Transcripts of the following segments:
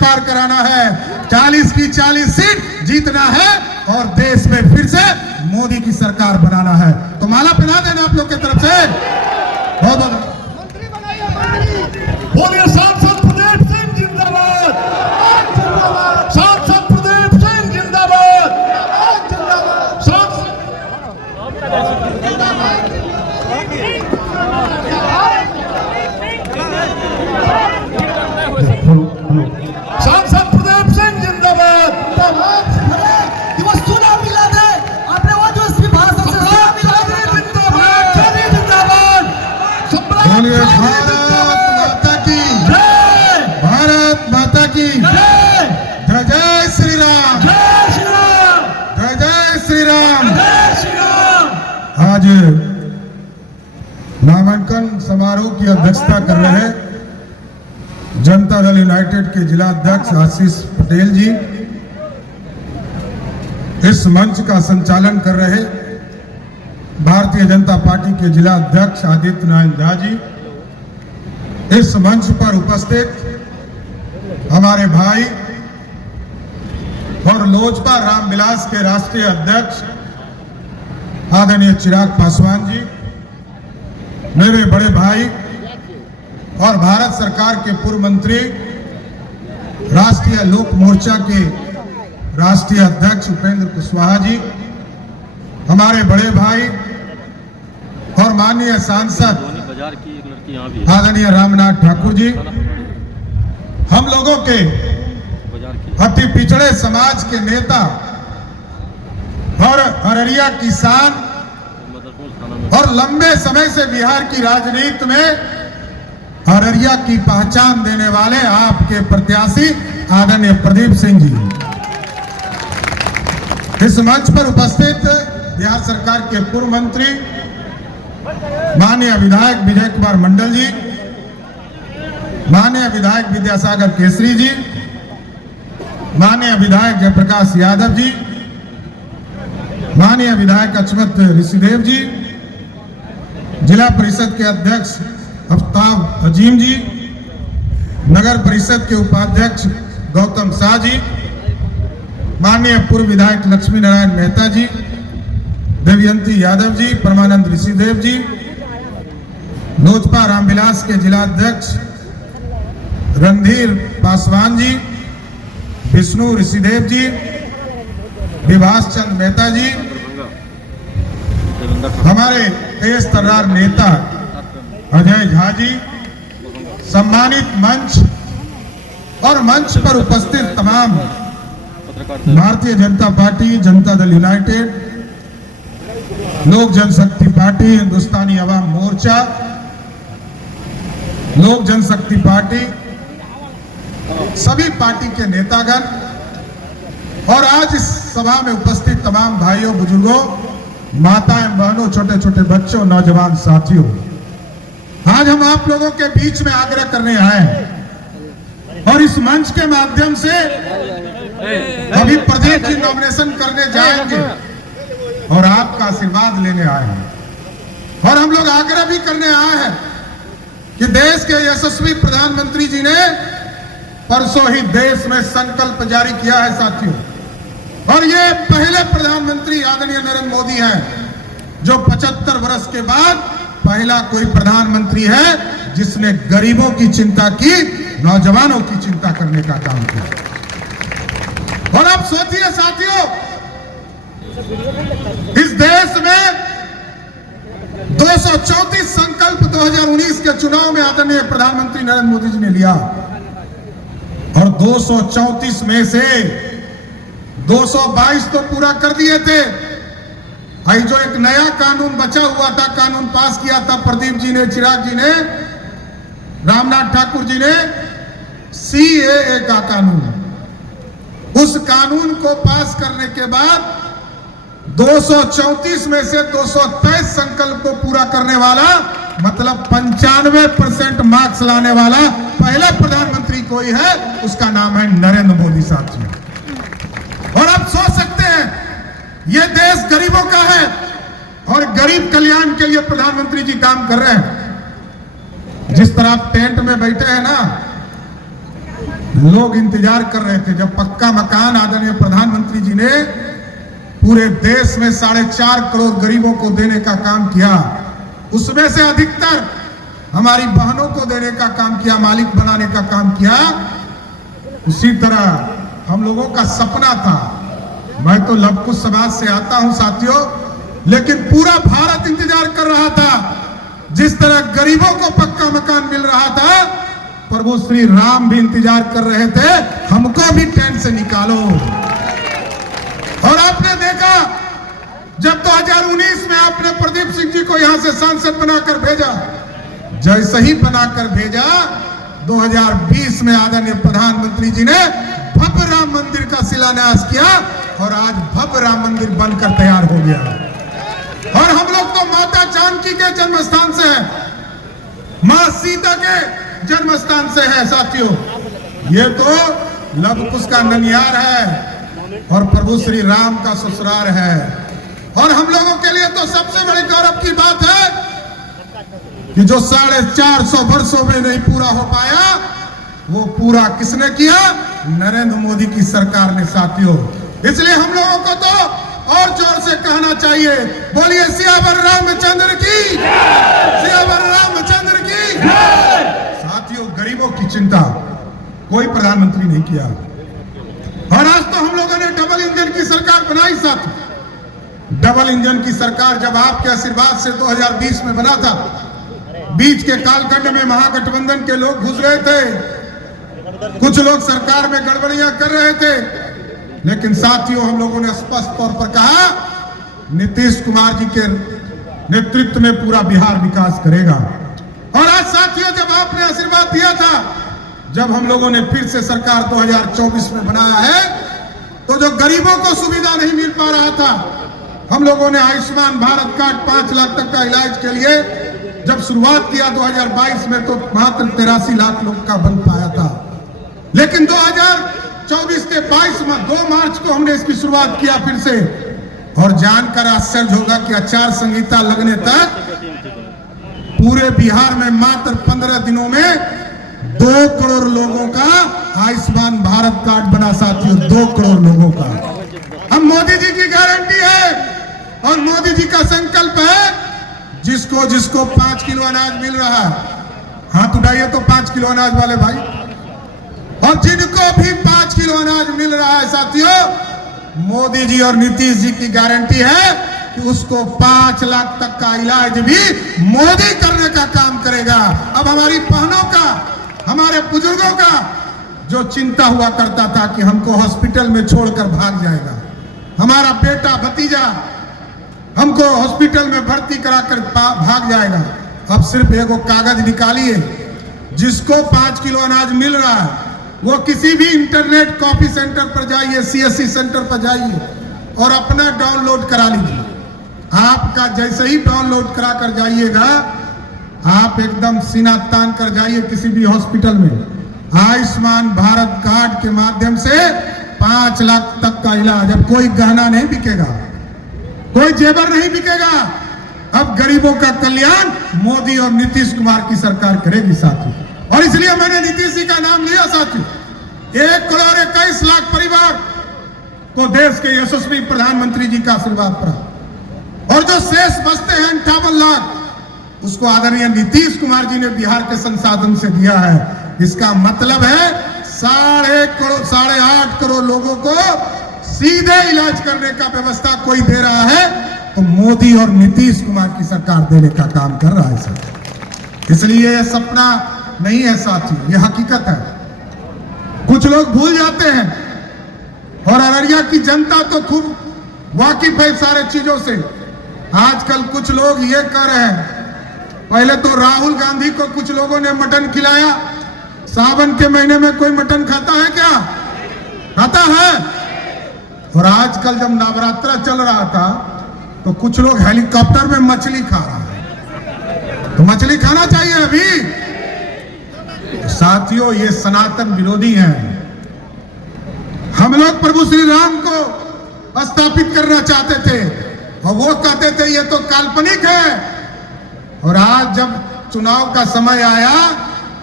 पार कराना है, 40 की 40 सीट जीतना है और देश में फिर से मोदी की सरकार बनाना है। तो माला पहना देना आप लोग की तरफ से। बहुत बहुत बोलिए सांसद प्रदीप सिंह जिंदाबाद, सांसद प्रदीप सिंह जिंदाबाद, सांसद प्रदीप सिंग जिंदाबाद। दिवस सुना मिला दे आपने वो जो इसकी भाषा से सुना मिला दे जिंदाबाद, जिंदाबाद। बोलिए भारत माता की जय, भारत माता की जय, जय जय श्री राम, जय श्री राम, जय जय श्री राम। जय श्री राम। आज नामांकन समारोह की अध्यक्षता कर रहे जनता दल यूनाइटेड के जिला अध्यक्ष आशीष पटेल जी, इस मंच का संचालन कर रहे भारतीय जनता पार्टी के जिला अध्यक्ष आदित्य नारायण झा जी, इस मंच पर उपस्थित हमारे भाई और लोजपा रामविलास के राष्ट्रीय अध्यक्ष आदरणीय चिराग पासवान जी, मेरे बड़े भाई और भारत सरकार के पूर्व मंत्री राष्ट्रीय लोक मोर्चा के राष्ट्रीय अध्यक्ष उपेंद्र कुशवाहा जी, हमारे बड़े भाई और माननीय सांसद आदरणीय रामनाथ ठाकुर जी, हम लोगों के अति पिछड़े समाज के नेता और अररिया किसान और लंबे समय से बिहार की राजनीति में अररिया की पहचान देने वाले आपके प्रत्याशी आदरणीय प्रदीप सिंह जी, इस मंच पर उपस्थित बिहार सरकार के पूर्व मंत्री माननीय विधायक विजय कुमार मंडल जी, माननीय विधायक विद्यासागर केसरी जी, माननीय विधायक जयप्रकाश यादव जी, माननीय विधायक अचमत ऋषिदेव जी, जिला परिषद के अध्यक्ष अफ्ताब अजीम जी, नगर परिषद के उपाध्यक्ष गौतम शाह जी, माननीय पूर्व विधायक लक्ष्मी नारायण मेहता जी, देवयंती यादव जी, परमानंद ऋषिदेव जी, लोजपा रामविलास के जिला अध्यक्ष रणधीर पासवान जी, विष्णु ऋषिदेव जी, विभाष चंद मेहता जी, हमारे तेज तर्रार नेता अजय झा जी, सम्मानित मंच और मंच पर उपस्थित तमाम भारतीय जनता पार्टी, जनता दल यूनाइटेड, लोक जनशक्ति पार्टी, हिंदुस्तानी अवाम मोर्चा, लोक जनशक्ति पार्टी, सभी पार्टी के नेतागण और आज इस सभा में उपस्थित तमाम भाइयों, बुजुर्गों, माताएं, बहनों, छोटे छोटे बच्चों, नौजवान साथियों, आज हम आप लोगों के बीच में आग्रह करने आए हैं और इस मंच के माध्यम से अभी प्रदेश की नॉमिनेशन करने जाएंगे और आपका आशीर्वाद लेने आए हैं। और हम लोग आग्रह भी करने आए हैं कि देश के यशस्वी प्रधानमंत्री जी ने परसों ही देश में संकल्प जारी किया है साथियों, और ये पहले प्रधानमंत्री आदरणीय नरेंद्र मोदी हैं जो 75 वर्ष के बाद पहला कोई प्रधानमंत्री है जिसने गरीबों की चिंता की, नौजवानों की चिंता करने का काम किया। और अब सोचिए साथियों, इस देश में 234 संकल्प 2019 के चुनाव में आदरणीय प्रधानमंत्री नरेंद्र मोदी जी ने लिया और 234 में से 222 तो पूरा कर दिए थे। आई जो एक नया कानून बचा हुआ था, कानून पास किया था प्रदीप जी ने, चिराग जी ने, रामनाथ ठाकुर जी ने, सीएए का कानून, उस कानून को पास करने के बाद 234 में से 223 संकल्प को पूरा करने वाला, मतलब 95% मार्क्स लाने वाला पहला प्रधानमंत्री कोई है, उसका नाम है नरेंद्र मोदी साथियों। और आप सोच सकते हैं यह देश गरीबों का है और गरीब कल्याण के लिए प्रधानमंत्री जी काम कर रहे हैं। जिस तरह आप टेंट में बैठे हैं ना, लोग इंतजार कर रहे थे जब पक्का मकान आदरणीय प्रधानमंत्री जी ने पूरे देश में 4.5 करोड़ गरीबों को देने का काम किया, उसमें से अधिकतर हमारी बहनों को देने का काम किया, मालिक बनाने का काम किया। उसी तरह हम लोगों का सपना था। मैं तो लवकुश समाज से आता हूं साथियों, लेकिन पूरा भारत इंतजार कर रहा था। जिस तरह गरीबों को पक्का मकान मिल रहा था, प्रभु श्री राम भी इंतजार कर रहे थे, हमको भी टेंट से निकालो। और आपने देखा जब 2019 में आपने प्रदीप सिंह जी को यहां से सांसद बनाकर भेजा, जैसे ही बनाकर भेजा 2020 में आदरणीय प्रधानमंत्री जी ने भव्य राम मंदिर का शिलान्यास किया और आज भव्य राम मंदिर बनकर तैयार हो गया। और हम लोग तो माता जानकी के जन्म स्थान से है, मां सीता के जन्म स्थान से है साथियों। ये तो लवकुश का ननियार है और प्रभु श्री राम का ससुराल है। और हम लोगों के लिए तो सबसे बड़ी गौरव की बात है कि जो 450 वर्षों में नहीं पूरा हो पाया, वो पूरा किसने किया? नरेंद्र मोदी की सरकार ने साथियों। इसलिए हम लोगों को तो और जोर से कहना चाहिए, बोलिए सियावर रामचंद्र की, सियावर रामचंद्र की। साथियों, गरीबों की चिंता कोई प्रधानमंत्री नहीं किया। और आज तो हम लोगों ने डबल इंजन की सरकार बनाई साथियों। डबल इंजन की सरकार जब आपके आशीर्वाद से 2020 में बना था, बीच के कालखंड में महागठबंधन के लोग घुस रहे थे, कुछ लोग सरकार में गड़बड़ियां कर रहे थे, लेकिन साथियों हम लोगों ने स्पष्ट तौर पर कहा नीतीश कुमार जी के नेतृत्व में पूरा बिहार विकास करेगा। और आज साथियों जब आपने आशीर्वाद दिया था, जब हम लोगों ने फिर से सरकार 2024 में बनाया है, तो जो गरीबों को सुविधा नहीं मिल पा रहा था, हम लोगों ने आयुष्मान भारत कार्ड 5 लाख तक का इलाज के लिए जब शुरुआत किया 2022 में, तो मात्र 83 लाख लोग का बन पाया था। लेकिन 2024 के 2 मार्च को हमने इसकी शुरुआत किया फिर से। और जानकर आश्चर्य होगा कि आचार संहिता लगने तक पूरे बिहार में मात्र 15 दिनों में 2 करोड़ लोगों का आयुष्मान भारत कार्ड बना साथियों, 2 करोड़ लोगों का। हम मोदी जी की गारंटी है और मोदी जी का संकल्प है, जिसको जिसको 5 किलो अनाज मिल रहा है, हाथ उठाइए तो 5 किलो अनाज वाले भाई। और जिनको भी 5 किलो अनाज मिल रहा है साथियों, मोदी जी और नीतीश जी की गारंटी है कि उसको 5 लाख तक का इलाज भी मोदी करने का काम करेगा। अब हमारी बहनों का, हमारे बुजुर्गों का जो चिंता हुआ करता था कि हमको हॉस्पिटल में छोड़कर भाग जाएगा, हमारा बेटा भतीजा हमको हॉस्पिटल में भर्ती कराकर भाग जाएगा, अब सिर्फ एगो कागज निकालिए, जिसको 5 किलो अनाज मिल रहा है वो किसी भी इंटरनेट कॉपी सेंटर पर जाइए, सीएससी सेंटर पर जाइए और अपना डाउनलोड करा लीजिए। आपका जैसे ही डाउनलोड करा कर जाइएगा, आप एकदम सीना तान कर जाइए किसी भी हॉस्पिटल में, आयुष्मान भारत कार्ड के माध्यम से 5 लाख तक का इलाज। अब कोई गहना नहीं बिकेगा, कोई जेवर नहीं बिकेगा। अब गरीबों का कल्याण मोदी और नीतीश कुमार की सरकार करेगी साथियों। और इसलिए मैंने नीतीश जी का नाम लिया साथियों। 1 करोड़ 21 लाख परिवार को देश के यशस्वी प्रधानमंत्री जी का आशीर्वाद पड़ा, और जो शेष बचते हैं 58 लाख, उसको आदरणीय नीतीश कुमार जी ने बिहार के संसाधन से दिया है। इसका मतलब है 8.5 करोड़ लोगों को सीधे इलाज करने का व्यवस्था कोई दे रहा है, तो मोदी और नीतीश कुमार की सरकार देने का काम कर रहा है सर। इसलिए यह सपना नहीं है साथियों, यह हकीकत है। कुछ लोग भूल जाते हैं, और अररिया की जनता तो खूब वाकिफ है सारे चीजों से। आजकल कुछ लोग ये कर रहे हैं, पहले तो राहुल गांधी को कुछ लोगों ने मटन खिलाया। सावन के महीने में कोई मटन खाता है क्या? खाता है। और आजकल जब नवरात्रा चल रहा था तो कुछ लोग हेलीकॉप्टर में मछली खा रहा है, तो मछली खाना चाहिए अभी। साथियों, ये सनातन विरोधी हैं। हम लोग प्रभु श्री राम को स्थापित करना चाहते थे और वो कहते थे ये तो काल्पनिक है। और आज जब चुनाव का समय आया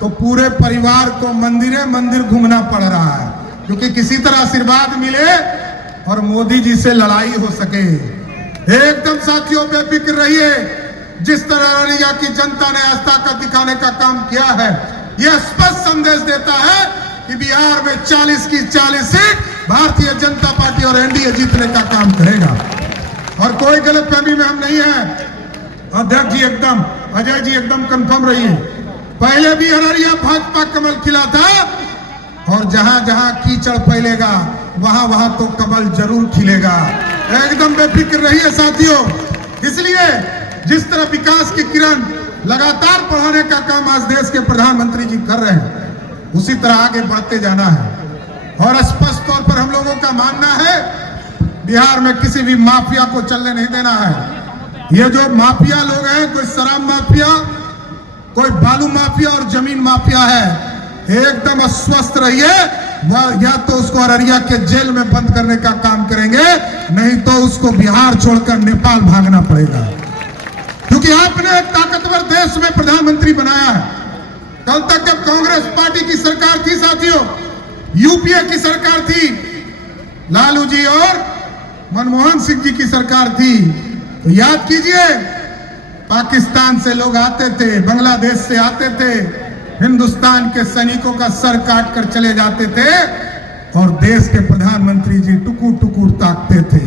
तो पूरे परिवार को मंदिर मंदिर घूमना पड़ रहा है, क्योंकि किसी तरह आशीर्वाद मिले और मोदी जी से लड़ाई हो सके। एकदम साथियों बेफिक्र रहिए। जिस तरह अररिया की जनता ने आस्था का दिखाने का काम किया है, यह स्पष्ट संदेश देता है कि बिहार में 40 की 40 सीट भारतीय जनता पार्टी और एनडीए जीतने का काम करेगा। और कोई गलतफहमी में हम नहीं है। अध्यक्ष जी एकदम, अजय जी एकदम कंफर्म रहिए। पहले भी अररिया भाजपा कमल खिला था, और जहां जहां कीचड़ फैलेगा वहां वहां तो कमल जरूर खिलेगा। एकदम बेफिक्र रहिए साथियों। इसलिए जिस तरह विकास की किरण लगातार बढ़ाने का काम आज देश के प्रधानमंत्री जी कर रहे हैं, उसी तरह आगे बढ़ते जाना है। और स्पष्ट तौर पर हम लोगों का मानना है, बिहार में किसी भी माफिया को चलने नहीं देना है। ये जो माफिया लोग हैं, कोई शराब माफिया, कोई बालू माफिया और जमीन माफिया है, एकदम अस्वस्थ रहिए। या तो उसको अररिया के जेल में बंद करने का काम करेंगे, नहीं तो उसको बिहार छोड़कर नेपाल भागना पड़ेगा। क्योंकि आपने एक ताकतवर देश में प्रधानमंत्री बनाया है। कल तक जब कांग्रेस पार्टी की सरकार थी साथियों, यूपीए की सरकार थी, लालू जी और मनमोहन सिंह जी की सरकार थी, तो याद कीजिए, पाकिस्तान से लोग आते थे, बांग्लादेश से आते थे, हिंदुस्तान के सैनिकों का सर काट कर चले जाते थे, और देश के प्रधानमंत्री जी टुकुर टुकुर ताकते थे।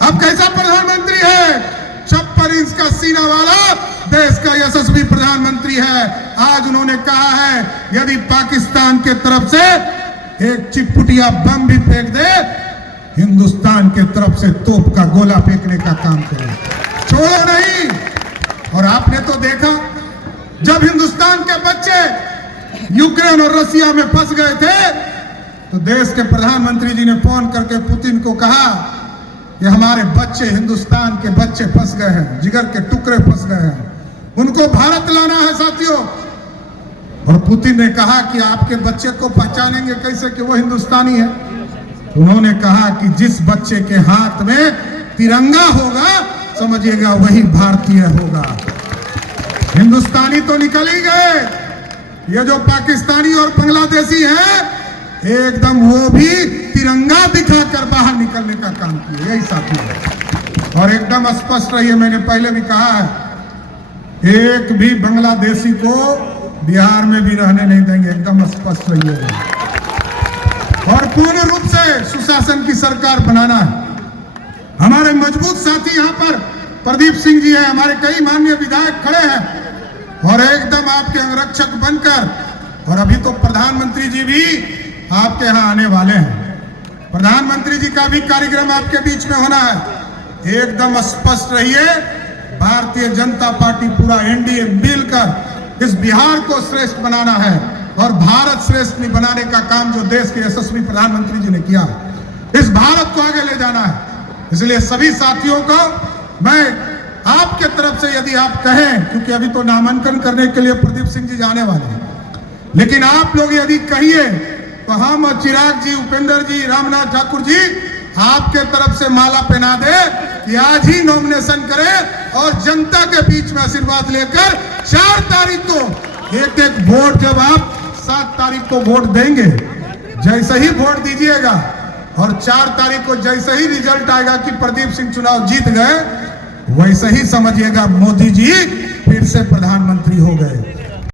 अब कैसा प्रधानमंत्री है? 56 इंच का सीना वाला देश का यशस्वी प्रधानमंत्री है। आज उन्होंने कहा है, यदि पाकिस्तान के तरफ से एक चिटपुटिया बम भी फेंक दे, हिंदुस्तान के तरफ से तोप का गोला फेंकने का काम करें, छोड़ो नहीं। और आपने तो देखा, जब हिंदुस्तान के बच्चे यूक्रेन और रशिया में फंस गए थे, तो देश के प्रधानमंत्री जी ने फोन करके पुतिन को कहा कि हमारे बच्चे, हिंदुस्तान के बच्चे फंस गए हैं, जिगर के टुकड़े फंस गए हैं, उनको भारत लाना है साथियों। और पुतिन ने कहा कि आपके बच्चे को पहचानेंगे कैसे कि वो हिंदुस्तानी है? उन्होंने कहा कि जिस बच्चे के हाथ में तिरंगा होगा, समझिएगा वही भारतीय होगा। हिंदुस्तानी तो निकल ही गए, ये जो पाकिस्तानी और बांग्लादेशी हैं, एकदम वो भी तिरंगा दिखाकर बाहर निकलने का काम किए। यही साथी है। और एकदम स्पष्ट रहिए, मैंने पहले भी कहा है, एक भी बांग्लादेशी को बिहार में भी रहने नहीं देंगे। एकदम स्पष्ट रहिए। और पूर्ण रूप से सुशासन की सरकार बनाना है। हमारे मजबूत साथी यहाँ पर प्रदीप सिंह जी हैं, हमारे कई माननीय विधायक खड़े हैं, और एकदम आपके अंगरक्षक बनकर, और अभी तो प्रधानमंत्री जी भी आपके यहाँ आने वाले हैं। प्रधानमंत्री जी का भी कार्यक्रम आपके बीच में होना है। एकदम स्पष्ट रहिए, भारतीय जनता पार्टी पूरा एनडीए मिलकर इस बिहार को श्रेष्ठ बनाना है, और भारत श्रेष्ठ बनाने का काम जो देश के यशस्वी प्रधानमंत्री जी ने किया, इस भारत को आगे ले जाना है। इसलिए सभी साथियों को मैं आपके तरफ से, यदि आप कहें, क्योंकि अभी तो नामांकन करने के लिए प्रदीप सिंह जी जाने वाले हैं, लेकिन आप लोग यदि कहिए तो हम और चिराग जी, उपेंद्र जी, रामनाथ ठाकुर जी आपके तरफ से माला पहना दे कि आज ही नॉमिनेशन करें, और जनता के बीच में आशीर्वाद लेकर 4 तारीख को एक एक वोट, जब आप 7 तारीख को वोट देंगे, जैसे ही वोट दीजिएगा, और 4 तारीख को जैसे ही रिजल्ट आएगा कि प्रदीप सिंह चुनाव जीत गए, वैसे ही समझिएगा मोदी जी फिर से प्रधानमंत्री हो गए।